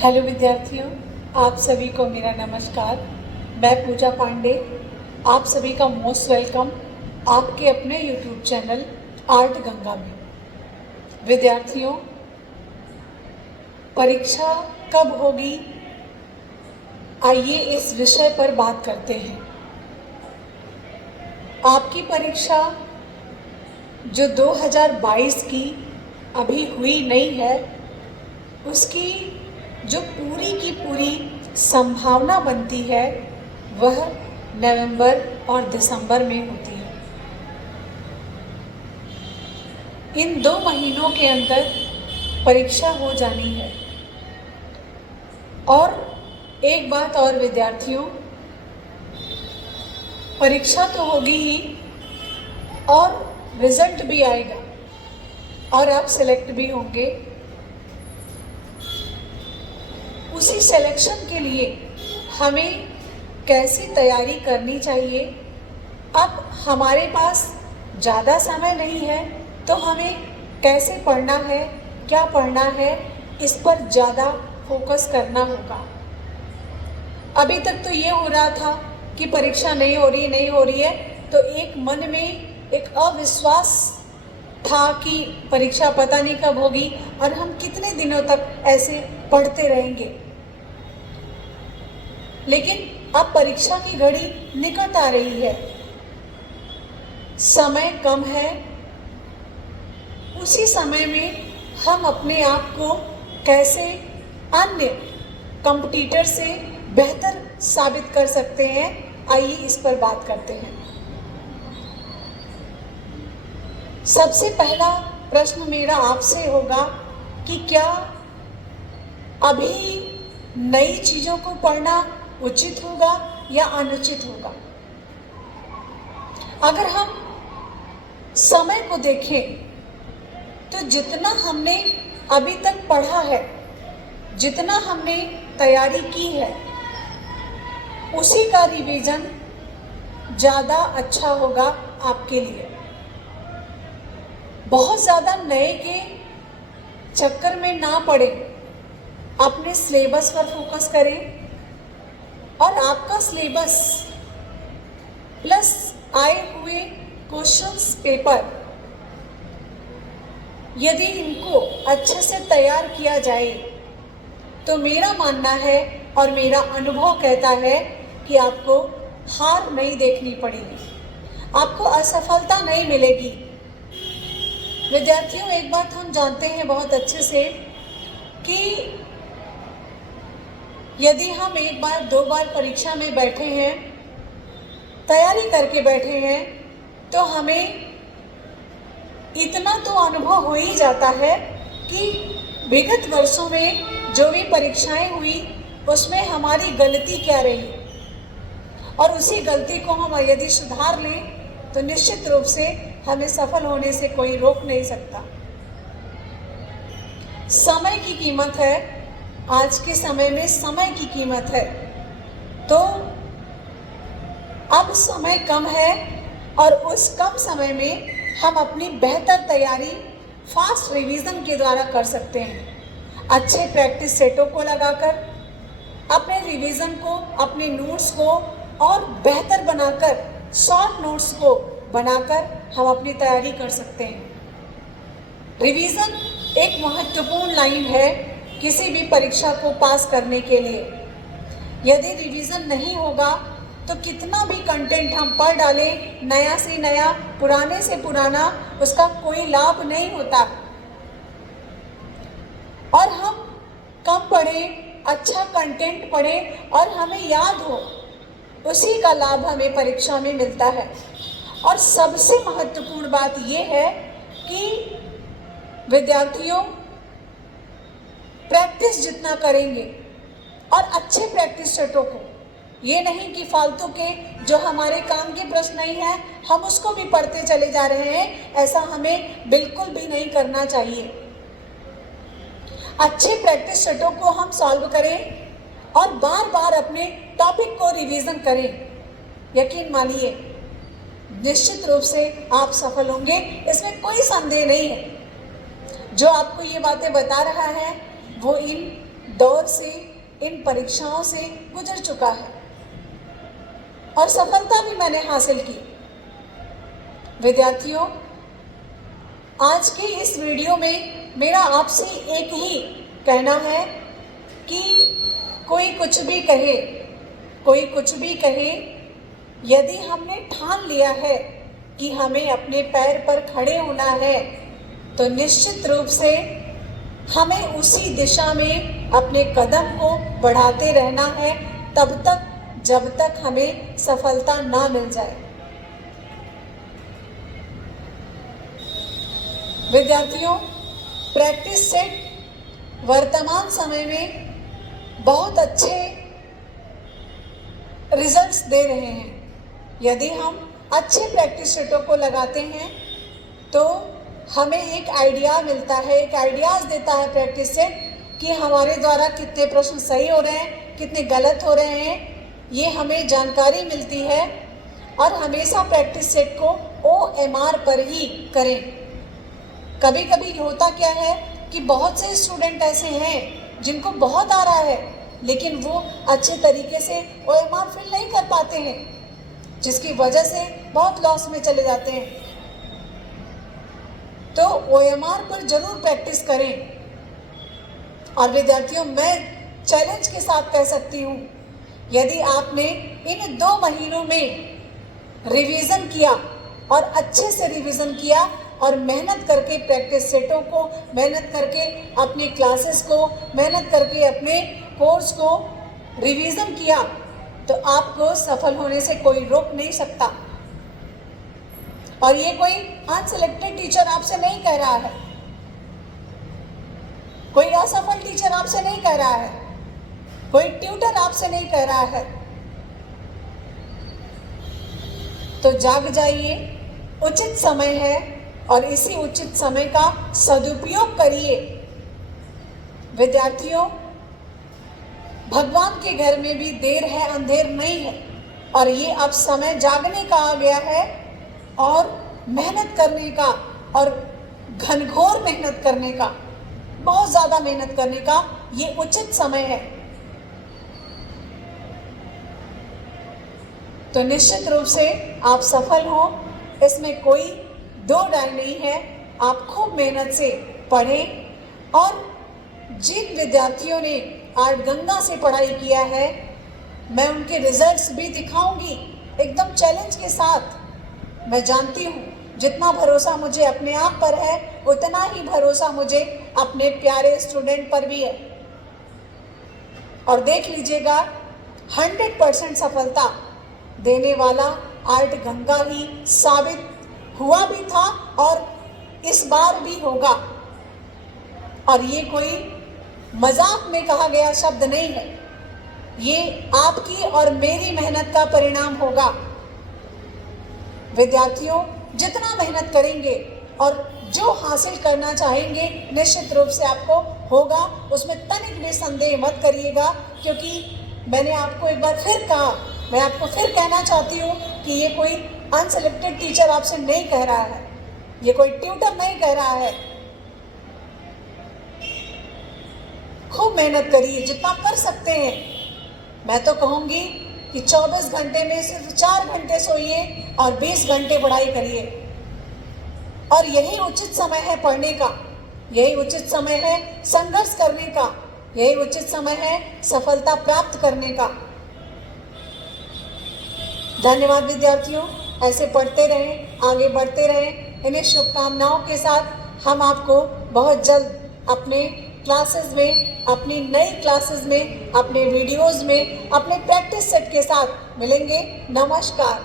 Hello विद्यार्थियों, आप सभी को मेरा नमस्कार। मैं पूजा पांडे, आप सभी का मोस्ट वेलकम आपके अपने यूट्यूब चैनल आर्ट गंगा में। विद्यार्थियों, परीक्षा कब होगी, आइए इस विषय पर बात करते हैं। आपकी परीक्षा जो 2022 की अभी हुई नहीं है, उसकी जो पूरी की पूरी संभावना बनती है वह नवंबर और दिसंबर में होती है। इन 2 महीनों के अंदर परीक्षा हो जानी है। और एक बात और विद्यार्थियों, परीक्षा तो होगी ही और रिजल्ट भी आएगा और आप सेलेक्ट भी होंगे। उसी सिलेक्शन के लिए हमें कैसी तैयारी करनी चाहिए। अब हमारे पास ज़्यादा समय नहीं है तो हमें कैसे पढ़ना है, क्या पढ़ना है, इस पर ज़्यादा फोकस करना होगा। अभी तक तो ये हो रहा था कि परीक्षा नहीं हो रही है, तो एक मन में एक अविश्वास था कि परीक्षा पता नहीं कब होगी और हम कितने दिनों तक ऐसे पढ़ते रहेंगे। लेकिन अब परीक्षा की घड़ी निकट आ रही है, समय कम है। उसी समय में हम अपने आप को कैसे अन्य कॉम्पिटिटर से बेहतर साबित कर सकते हैं, आइए इस पर बात करते हैं। सबसे पहला प्रश्न मेरा आपसे होगा कि क्या अभी नई चीज़ों को पढ़ना उचित होगा या अनुचित होगा। अगर हम समय को देखें तो जितना हमने अभी तक पढ़ा है, जितना हमने तैयारी की है, उसी का रिवीजन ज़्यादा अच्छा होगा आपके लिए। बहुत ज़्यादा नए के चक्कर में ना पड़े, अपने सिलेबस पर फोकस करें और आपका सिलेबस प्लस आए हुए क्वेश्चंस पेपर, यदि इनको अच्छे से तैयार किया जाए तो मेरा मानना है और मेरा अनुभव कहता है कि आपको हार नहीं देखनी पड़ेगी, आपको असफलता नहीं मिलेगी। विद्यार्थियों, एक बात हम जानते हैं बहुत अच्छे से कि यदि हम एक बार 2 बार परीक्षा में बैठे हैं, तैयारी करके बैठे हैं, तो हमें इतना तो अनुभव हो ही जाता है कि विगत वर्षों में जो भी परीक्षाएं हुई उसमें हमारी गलती क्या रही, और उसी गलती को हम यदि सुधार लें तो निश्चित रूप से हमें सफल होने से कोई रोक नहीं सकता। समय की कीमत है, आज के समय में समय की कीमत है। तो अब समय कम है और उस कम समय में हम अपनी बेहतर तैयारी फास्ट रिवीजन के द्वारा कर सकते हैं। अच्छे प्रैक्टिस सेटों को लगाकर अपने रिवीजन को, अपने नोट्स को और बेहतर बनाकर, शॉर्ट नोट्स को बनाकर हम अपनी तैयारी कर सकते हैं। रिवीजन एक महत्वपूर्ण लाइन है किसी भी परीक्षा को पास करने के लिए। यदि रिवीजन नहीं होगा तो कितना भी कंटेंट हम पढ़ डालें, नया से नया, पुराने से पुराना, उसका कोई लाभ नहीं होता। और हम कम पढ़ें, अच्छा कंटेंट पढ़ें और हमें याद हो, उसी का लाभ हमें परीक्षा में मिलता है। और सबसे महत्वपूर्ण बात यह है कि विद्यार्थियों, प्रैक्टिस जितना करेंगे और अच्छे प्रैक्टिस सेटों को, ये नहीं कि फालतू के जो हमारे काम के प्रश्न नहीं है हम उसको भी पढ़ते चले जा रहे हैं, ऐसा हमें बिल्कुल भी नहीं करना चाहिए। अच्छे प्रैक्टिस सेटों को हम सॉल्व करें और बार बार अपने टॉपिक को रिवीजन करें। यकीन मानिए, निश्चित रूप से आप सफल होंगे, इसमें कोई संदेह नहीं है। जो आपको ये बातें बता रहा है वो इन दौर से, इन परीक्षाओं से गुजर चुका है और सफलता भी मैंने हासिल की। विद्यार्थियों, आज के इस वीडियो में मेरा आपसे एक ही कहना है कि कोई कुछ भी कहे, कोई कुछ भी कहे, यदि हमने ठान लिया है कि हमें अपने पैर पर खड़े होना है तो निश्चित रूप से हमें उसी दिशा में अपने कदम को बढ़ाते रहना है, तब तक जब तक हमें सफलता ना मिल जाए। विद्यार्थियों, प्रैक्टिस सेट वर्तमान समय में बहुत अच्छे रिजल्ट्स दे रहे हैं। यदि हम अच्छे प्रैक्टिस सेटों को लगाते हैं तो हमें एक आइडिया मिलता है, एक आइडियाज़ देता है प्रैक्टिस सेट कि हमारे द्वारा कितने प्रश्न सही हो रहे हैं, कितने गलत हो रहे हैं, ये हमें जानकारी मिलती है। और हमेशा प्रैक्टिस सेट को OMR पर ही करें। कभी कभी होता क्या है कि बहुत से स्टूडेंट ऐसे हैं जिनको बहुत आ रहा है लेकिन वो अच्छे तरीके से OMR फिल नहीं कर पाते हैं, जिसकी वजह से बहुत लॉस में चले जाते हैं। तो OMR पर जरूर प्रैक्टिस करें। और विद्यार्थियों, मैं चैलेंज के साथ कह सकती हूँ, यदि आपने इन 2 महीनों में रिवीजन किया और अच्छे से रिवीजन किया और मेहनत करके प्रैक्टिस सेटों को, मेहनत करके अपनी क्लासेस को, मेहनत करके अपने कोर्स को रिवीजन किया, तो आपको सफल होने से कोई रोक नहीं सकता। और ये कोई अनसिलेक्टेड टीचर आपसे नहीं कह रहा है, कोई असफल टीचर आपसे नहीं कह रहा है, कोई ट्यूटर आपसे नहीं कह रहा है। तो जाग जाइए, उचित समय है और इसी उचित समय का सदुपयोग करिए। विद्यार्थियों, भगवान के घर में भी देर है अंधेर नहीं है, और ये अब समय जागने का आ गया है और मेहनत करने का, और घनघोर मेहनत करने का, बहुत ज़्यादा मेहनत करने का ये उचित समय है। तो निश्चित रूप से आप सफल हो, इसमें कोई 2 राय नहीं है। आप खूब मेहनत से पढ़ें और जिन विद्यार्थियों ने आर्ट गंगा से पढ़ाई किया है, मैं उनके रिजल्ट्स भी दिखाऊंगी एकदम चैलेंज के साथ। मैं जानती हूँ जितना भरोसा मुझे अपने आप पर है, उतना ही भरोसा मुझे अपने प्यारे स्टूडेंट पर भी है। और देख लीजिएगा, 100% सफलता देने वाला आर्ट गंगा ही साबित हुआ भी था और इस बार भी होगा। और ये कोई मजाक में कहा गया शब्द नहीं है, ये आपकी और मेरी मेहनत का परिणाम होगा। विद्यार्थियों, जितना मेहनत करेंगे और जो हासिल करना चाहेंगे, निश्चित रूप से आपको होगा, उसमें तनिक भी संदेह मत करिएगा। क्योंकि मैंने आपको एक बार फिर कहा, मैं आपको फिर कहना चाहती हूँ कि ये कोई अनसिलेक्टेड टीचर आपसे नहीं कह रहा है, ये कोई ट्यूटर नहीं कह रहा है। खूब मेहनत करिए जितना कर सकते हैं। मैं तो कहूँगी कि 24 घंटे में सिर्फ 4 घंटे सोइए और 20 घंटे पढ़ाई करिए। और यही उचित समय है पढ़ने का, यही उचित समय है संघर्ष करने का, यही उचित समय है सफलता प्राप्त करने का। धन्यवाद विद्यार्थियों, ऐसे पढ़ते रहें, आगे बढ़ते रहें। इन्हीं शुभकामनाओं के साथ हम आपको बहुत जल्द अपने क्लासेस में, अपनी नई क्लासेस में, अपने वीडियोस में, अपने प्रैक्टिस सेट के साथ मिलेंगे। नमस्कार।